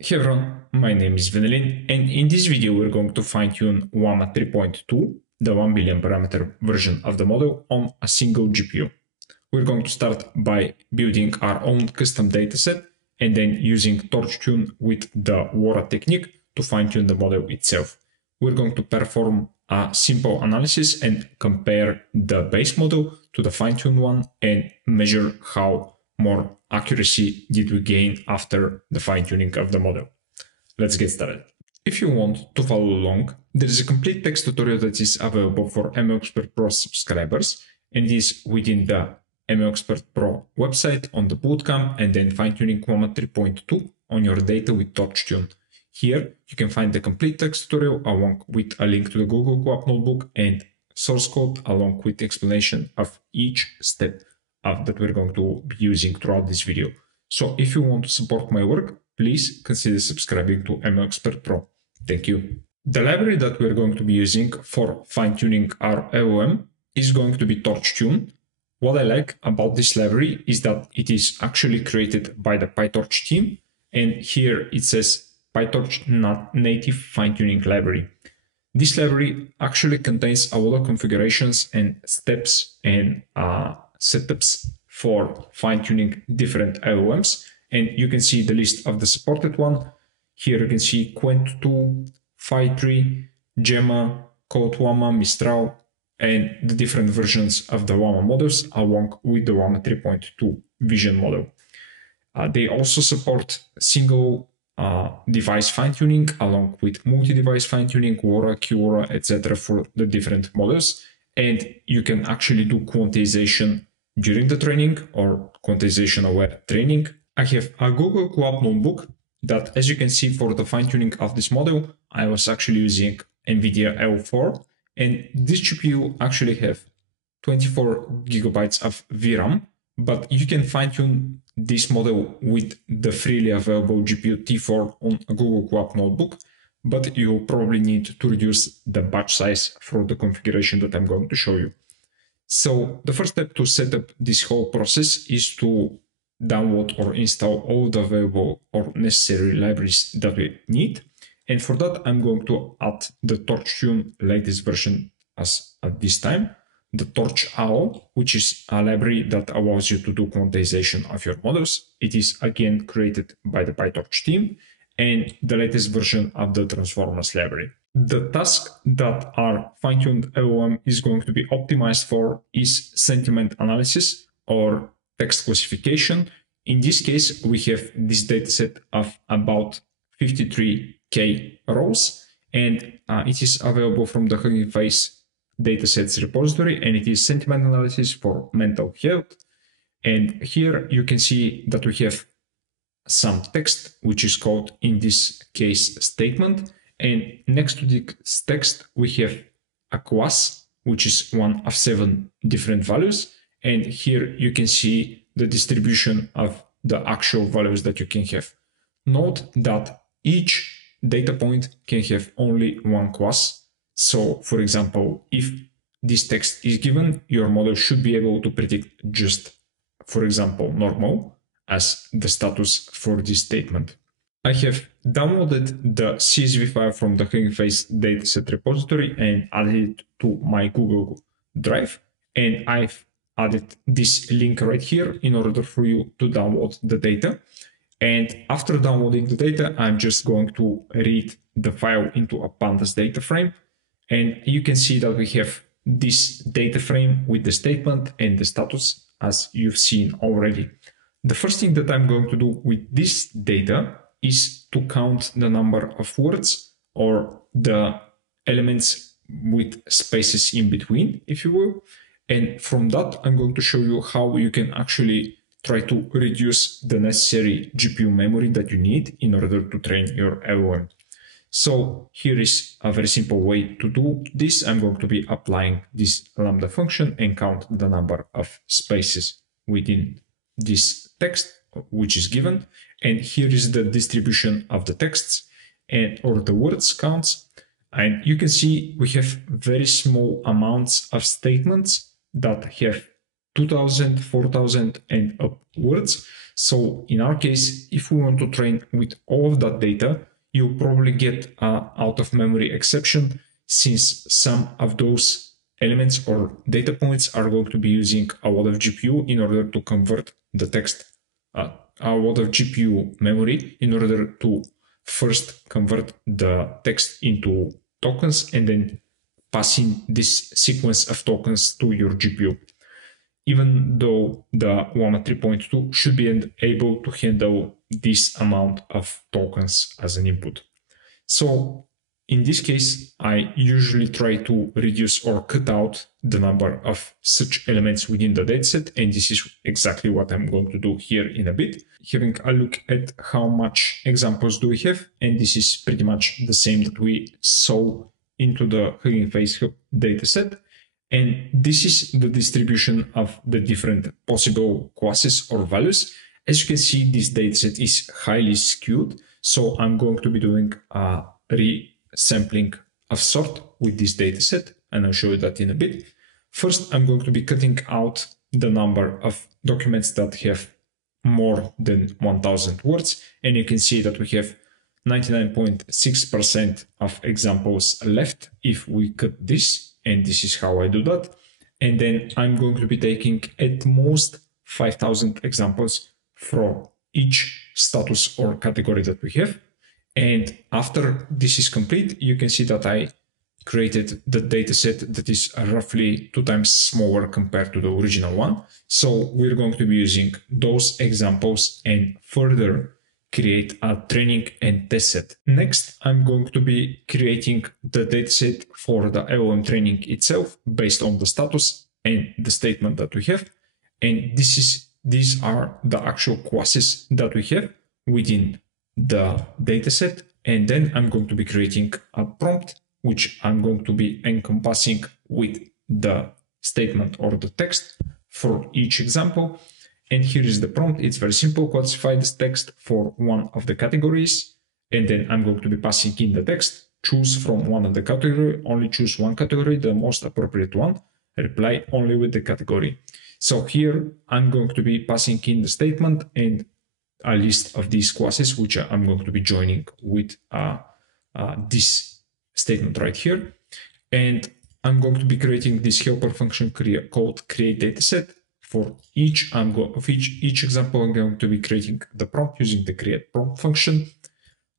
Hey everyone, my name is Venelin, and in this video we're going to fine-tune Llama 3.2, the 1 billion parameter version of the model, on a single GPU. We're going to start by building our own custom dataset and then using torchtune with the WORA technique to fine-tune the model itself. We're going to perform a simple analysis and compare the base model to the fine-tuned one and measure how more accuracy did we gain after the fine-tuning of the model. Let's get started. If you want to follow along, there is a complete text tutorial that is available for MLExpert Pro subscribers, and it is within the MLExpert Pro website on the bootcamp and then fine-tuning Llama 3.2 on your data with torchtune. Here you can find the complete text tutorial along with a link to the Google Colab notebook and source code along with the explanation of each step that we're going to be using throughout this video. So if you want to support my work, please consider subscribing to MLExpert Pro. Thank you. The library that we're going to be using for fine-tuning our LLM is going to be torchtune. What I like about this library is that it is actually created by the PyTorch team, and here it says PyTorch native fine-tuning library. This library actually contains a lot of configurations and steps and setups for fine-tuning different LLMs, and you can see the list of the supported one. Here you can see Qwen 2, Phi3, Llama, Colab Llama, Mistral, and the different versions of the Llama models along with the Llama 3.2 vision model. They also support single device fine-tuning along with multi-device fine-tuning, WORA, QWORA, etc. for the different models, and you can actually do quantization during the training or quantization aware training. I have a Google Colab notebook that, as you can see, for the fine-tuning of this model, I was actually using NVIDIA L4, and this GPU actually have 24 gigabytes of VRAM, but you can fine-tune this model with the freely available GPU T4 on a Google Colab notebook, but you'll probably need to reduce the batch size for the configuration that I'm going to show you. So the first step to set up this whole process is to download or install all the available or necessary libraries that we need. And for that, I'm going to add the torchtune latest version as at this time, the torch-owl, which is a library that allows you to do quantization of your models. It is again created by the PyTorch team and the latest version of the transformers library. The task that our fine-tuned LLM is going to be optimized for is sentiment analysis or text classification. In this case, we have this dataset of about 53K rows, and it is available from the HuggingFace datasets repository, and it is sentiment analysis for mental health. And here you can see that we have some text, which is called, in this case, statement. And next to this text, we have a class, which is one of 7 different values. And here you can see the distribution of the actual values that you can have. Note that each data point can have only one class. So, for example, if this text is given, your model should be able to predict just, for example, normal as the status for this statement. I have downloaded the CSV file from the HuggingFace dataset repository and added it to my Google Drive. And I've added this link right here in order for you to download the data. And after downloading the data, I'm just going to read the file into a pandas data frame. And you can see that we have this data frame with the statement and the status, as you've seen already. The first thing that I'm going to do with this data is to count the number of words or the elements with spaces in between, if you will. And from that, I'm going to show you how you can actually try to reduce the necessary GPU memory that you need in order to train your LLM. So here is a very simple way to do this. I'm going to be applying this lambda function and count the number of spaces within this text, which is given. And here is the distribution of the texts and or the words counts. And you can see we have very small amounts of statements that have 2000, 4000 and upwards. So in our case, if we want to train with all of that data, you'll probably get an out of memory exception, since some of those elements or data points are going to be using a lot of GPU in order to convert the text, a lot of GPU memory in order to first convert the text into tokens and then passing this sequence of tokens to your GPU. Even though the Llama 3.2 should be able to handle this amount of tokens as an input. So in this case, I usually try to reduce or cut out the number of such elements within the dataset, and this is exactly what I'm going to do here in a bit. Having a look at how much examples do we have, and this is pretty much the same that we saw into the HuggingFace Hub dataset. And this is the distribution of the different possible classes or values. As you can see, this dataset is highly skewed, so I'm going to be doing a resampling of sort with this dataset, and I'll show you that in a bit. First, I'm going to be cutting out the number of documents that have more than 1000 words, and you can see that we have 99.6% of examples left if we cut this, and this is how I do that. And then I'm going to be taking at most 5000 examples for each status or category that we have. And after this is complete, you can see that I created the dataset that is roughly 2 times smaller compared to the original one. So we're going to be using those examples and further create a training and test set. Next, I'm going to be creating the dataset for the LLM training itself based on the status and the statement that we have. And these are the actual classes that we have within the dataset. And then I'm going to be creating a prompt, which I'm going to be encompassing with the statement or the text for each example. And here is the prompt. It's very simple. Classify this text for one of the categories. And then I'm going to be passing in the text. Choose from one of the category. Only choose one category, the most appropriate one. Reply only with the category. So here I'm going to be passing in the statement and a list of these classes, which I'm going to be joining with this statement right here. And I'm going to be creating this helper function called create dataset. For each example, I'm going to be creating the prompt using the create prompt function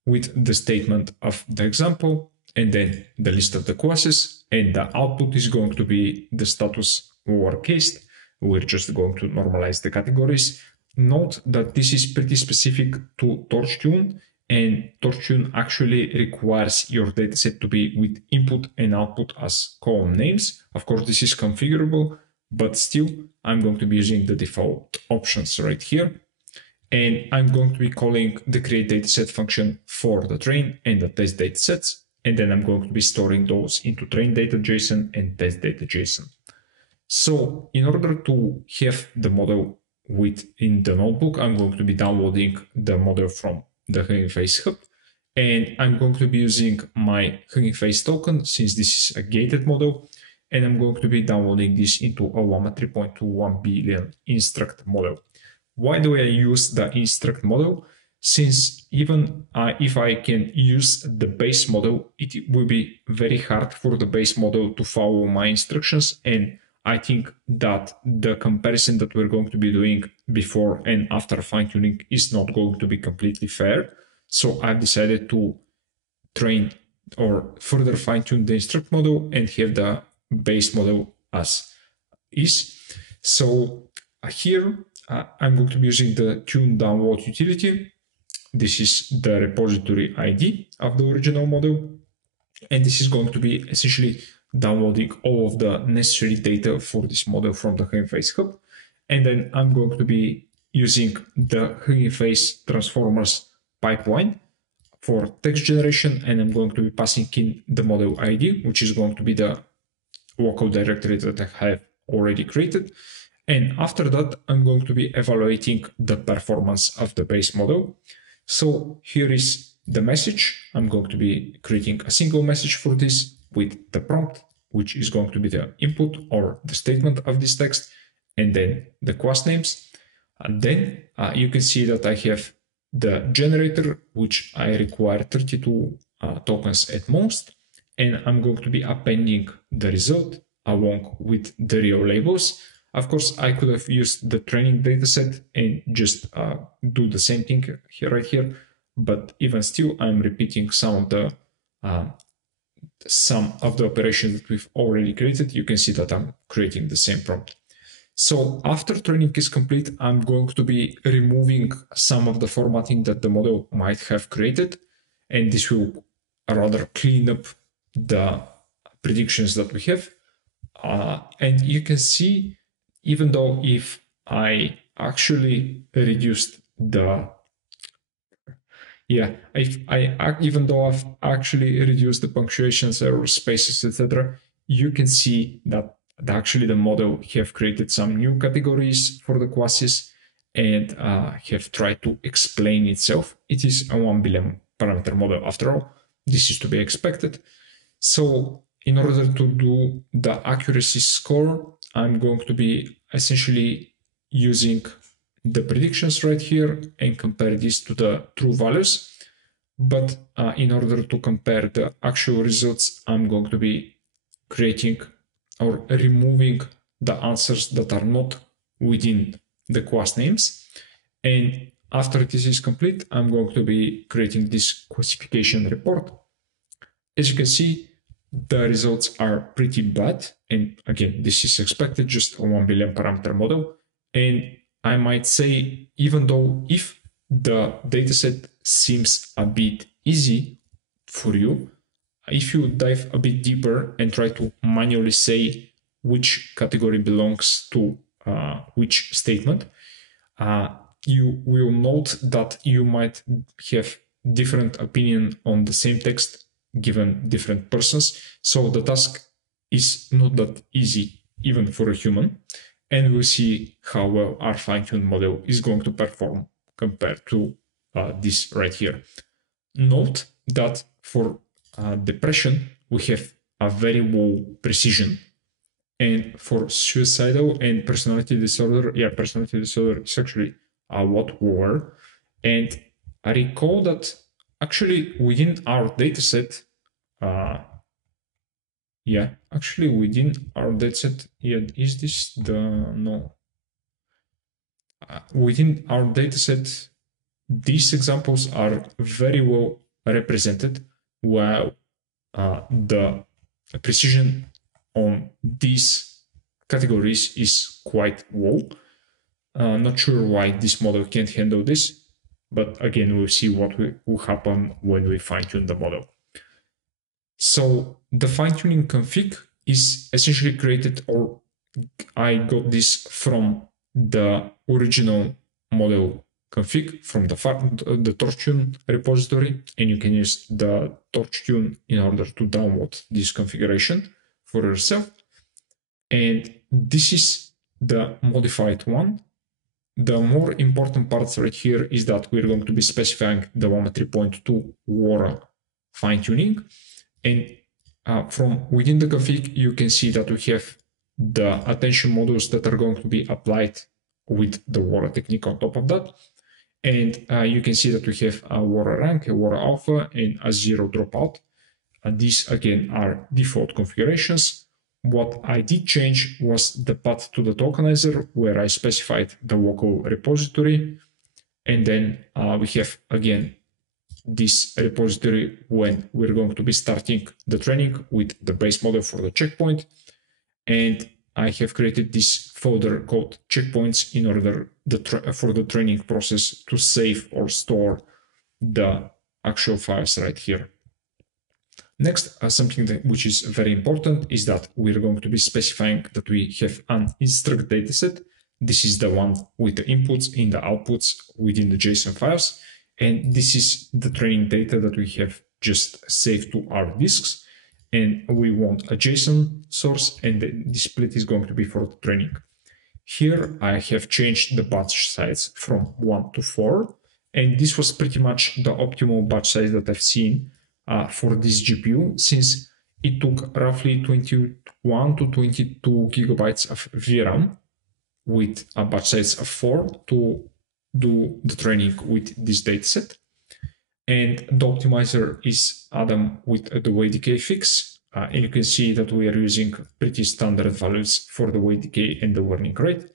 with the statement of the example and then the list of the classes. And the output is going to be the status lowercase. We're just going to normalize the categories. Note that this is pretty specific to torchtune, and torchtune actually requires your dataset to be with input and output as column names. Of course, this is configurable, but still I'm going to be using the default options right here. And I'm going to be calling the create dataset function for the train and the test datasets. And then I'm going to be storing those into train data.json and test data.json. So in order to have the model within the notebook, I'm going to be downloading the model from the HuggingFace Hub. And I'm going to be using my HuggingFace token, since this is a gated model. And I'm going to be downloading this into a Llama 3.2 1 billion instruct model. Why do I use the instruct model? Since even if I can use the base model, it will be very hard for the base model to follow my instructions. And I think that the comparison that we're going to be doing before and after fine-tuning is not going to be completely fair. So I've decided to train or further fine-tune the instruct model and have the base model as is. So here I'm going to be using the tune download utility. This is the repository ID of the original model. And this is going to be essentially downloading all of the necessary data for this model from the HuggingFace Hub. And then I'm going to be using the HuggingFace transformers pipeline for text generation. And I'm going to be passing in the model ID, which is going to be the local directory that I have already created. And after that, I'm going to be evaluating the performance of the base model. So here is the message. I'm going to be creating a single message for this with the prompt, which is going to be the input or the statement of this text, and then the class names. And then you can see that I have the generator, which I require 32 tokens at most, and I'm going to be appending the result along with the real labels. Of course, I could have used the training dataset and just do the same thing here, right here, but even still, I'm repeating some of the operations that we've already created. You can see that I'm creating the same prompt. So after training is complete, I'm going to be removing some of the formatting that the model might have created, and this will rather clean up the predictions that we have. And you can see, even though if I actually reduced the even though I've actually reduced the punctuations, error spaces, etc., you can see that actually the model have created some new categories for the classes and have tried to explain itself. It is a 1 billion parameter model after all. This is to be expected. So in order to do the accuracy score, I'm going to be essentially using the predictions right here and compare this to the true values. But in order to compare the actual results, I'm going to be creating or removing the answers that are not within the class names. And after this is complete, I'm going to be creating this classification report. As you can see, the results are pretty bad. And again, this is expected, just a 1 billion parameter model. And I might say, even though if the dataset seems a bit easy for you, if you dive a bit deeper and try to manually say which category belongs to which statement, you will note that you might have different opinion on the same text given different persons. So the task is not that easy even for a human. And we'll see how well our fine-tuned model is going to perform compared to this right here. Note that for depression, we have a very low precision. And for suicidal and personality disorder, personality disorder is actually a lot lower. And I recall that actually within our dataset, within our dataset, is this the, no. Within our dataset, these examples are very well represented, while the precision on these categories is quite low. Not sure why this model can't handle this, but again, we'll see what will happen when we fine-tune the model. So the fine-tuning config is essentially created, or I got this from the original model config from the torchtune repository, and you can use the torchtune in order to download this configuration for yourself. And this is the modified one. The more important parts right here is that we're going to be specifying the Llama 3.2 LoRa fine-tuning. And from within the config, you can see that we have the attention modules that are going to be applied with the LoRa technique on top of that. And you can see that we have a LoRa rank, a LoRa alpha, and a zero dropout. These again are default configurations. What I did change was the path to the tokenizer, where I specified the local repository. And then we have again this repository when we're going to be starting the training with the base model for the checkpoint. And I have created this folder called checkpoints in order for the training process to save or store the actual files right here. Next, something which is very important is that we're going to be specifying that we have an instruct dataset. This is the one with the inputs in the outputs within the JSON files. And this is the training data that we have just saved to our disks. And we want a JSON source, and the split is going to be for the training. Here I have changed the batch size from 1 to 4. And this was pretty much the optimal batch size that I've seen for this GPU, since it took roughly 21 to 22 gigabytes of VRAM. with a batch size of 4 to do the training with this dataset. And the optimizer is Adam with the weight decay fix. And you can see that we are using pretty standard values for the weight decay and the warning rate.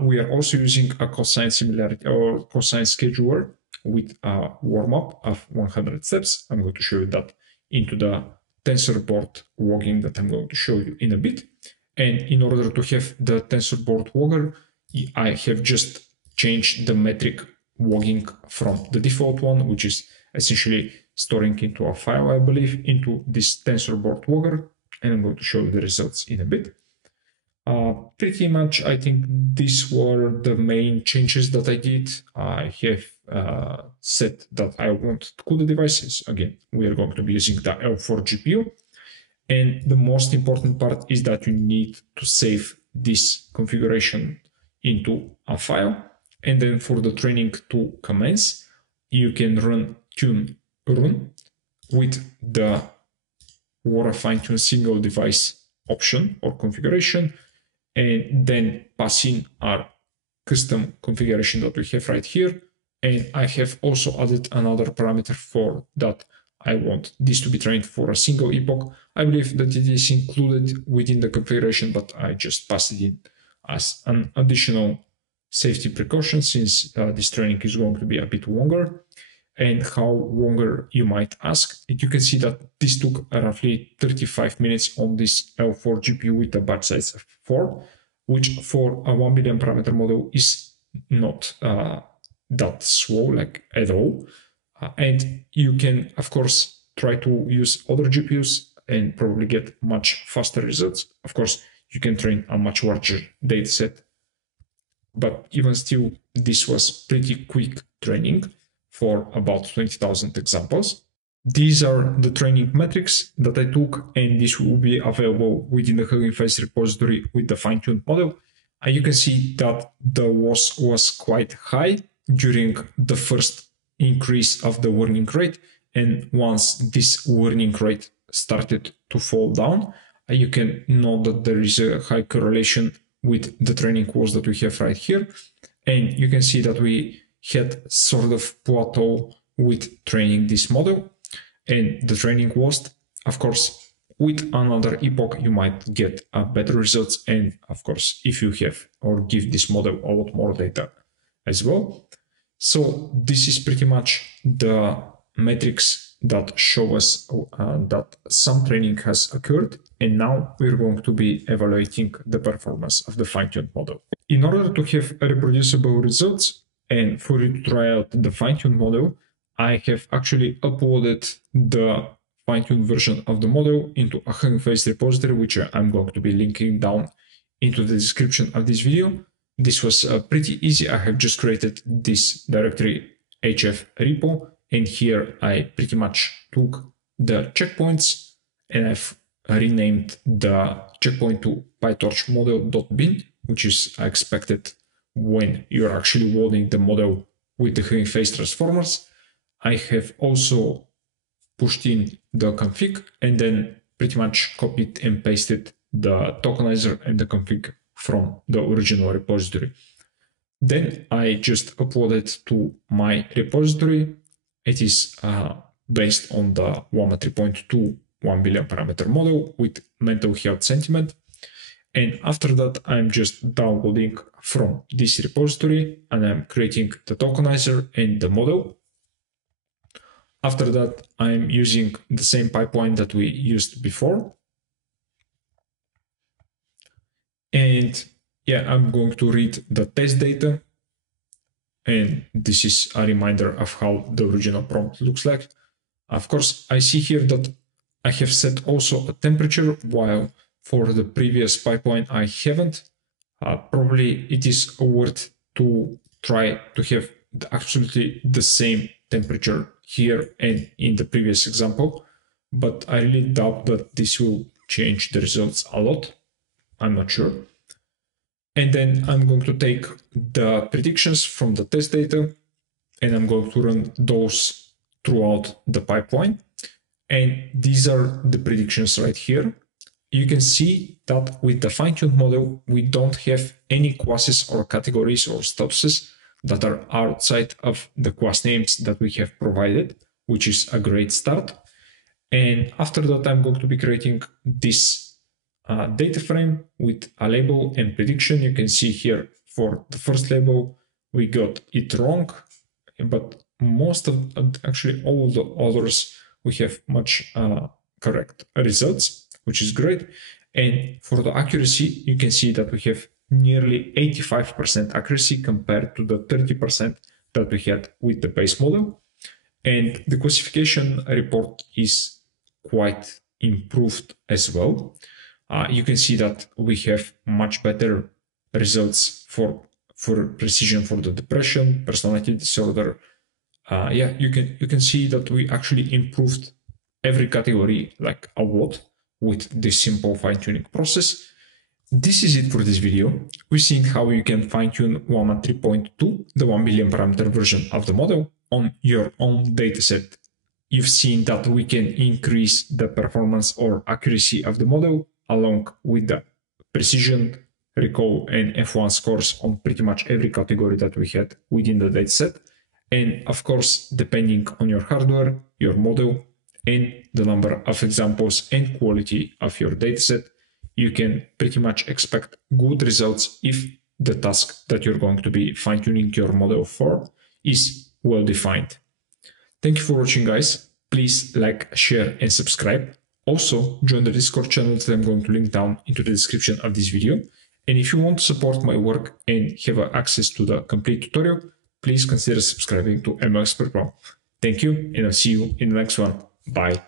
We are also using a cosine similarity or cosine scheduler with a warm-up of 100 steps. I'm going to show you that into the TensorBoard logging that I'm going to show you in a bit. And in order to have the TensorBoard logger, I have just changed the metric logging from the default one, which is essentially storing into a file, I believe, into this TensorBoard logger. And I'm going to show you the results in a bit. Pretty much, I think these were the main changes that I did. I have said that I want to cool the devices. Again, we are going to be using the L4 GPU. And the most important part is that you need to save this configuration into a file. And then for the training to commence, you can run tune run with the Wara fine-tune single device option or configuration, and then pass in our custom configuration that we have right here. And I have also added another parameter for that. I want this to be trained for a single epoch. I believe that it is included within the configuration, but I just passed it in as an additional safety precaution since this training is going to be a bit longer. And how longer, you might ask? You can see that this took roughly 35 minutes on this L4 GPU with a batch size of 4, which for a 1 billion parameter model is not that slow, like at all. And you can, of course, try to use other GPUs and probably get much faster results. Of course, you can train a much larger dataset, but even still, this was pretty quick training for about 20,000 examples. These are the training metrics that I took, and this will be available within the HuggingFace repository with the fine-tuned model. And you can see that the loss was quite high during the first increase of the warning rate. And once this warning rate started to fall down, you can know that there is a high correlation with the training loss that we have right here. And you can see that we had sort of plateau with training this model, and the training loss, of course, with another epoch, you might get better results. And of course, if you have or give this model a lot more data as well. So this is pretty much the metrics that show us that some training has occurred. And now we're going to be evaluating the performance of the fine-tuned model. In order to have reproducible results and for you to try out the fine-tuned model, I have actually uploaded the fine-tuned version of the model into a HuggingFace repository, which I'm going to be linking down into the description of this video. This was pretty easy. I have just created this directory HF repo, and here I pretty much took the checkpoints and I've renamed the checkpoint to PyTorch model.bin, which is expected when you're actually loading the model with the HuggingFace transformers. I have also pushed in the config and then pretty much copied and pasted the tokenizer and the config from the original repository. Then I just uploaded to my repository. It is based on the Llama 3.2 1 billion parameter model with mental health sentiment. And after that, I'm just downloading from this repository and I'm creating the tokenizer and the model. After that, I'm using the same pipeline that we used before. And yeah, I'm going to read the test data. And this is a reminder of how the original prompt looks like. Of course, I see here that I have set also a temperature, while for the previous pipeline I haven't. Probably it is worth to try to have absolutely the same temperature here and in the previous example, but I really doubt that this will change the results a lot. I'm not sure. And then I'm going to take the predictions from the test data and I'm going to run those throughout the pipeline. And these are the predictions right here. you can see that with the fine-tuned model, we don't have any classes or categories or statuses that are outside of the class names that we have provided, which is a great start. And after that, I'm going to be creating this data frame with a label and prediction. You can see here for the first label, we got it wrong, but most of, actually all the others, we have much correct results, which is great. And for the accuracy, you can see that we have nearly 85% accuracy compared to the 30% that we had with the base model. And the classification report is quite improved as well. You can see that we have much better results for precision for the depression, personality disorder. Yeah, you can see that we actually improved every category like a lot with this simple fine-tuning process. This is it for this video. We've seen how you can fine-tune Llama 3.2, the 1 billion parameter version of the model, on your own dataset. You've seen that we can increase the performance or accuracy of the model along with the precision, recall, and F1 scores on pretty much every category that we had within the dataset. And of course, depending on your hardware, your model, and the number of examples and quality of your dataset, you can pretty much expect good results if the task that you're going to be fine-tuning your model for is well defined. Thank you for watching, guys. Please like, share, and subscribe. Also, join the Discord channel that I'm going to link down into the description of this video. And if you want to support my work and have access to the complete tutorial, please consider subscribing to ML Expert Pro. Thank you, and I'll see you in the next one. Bye.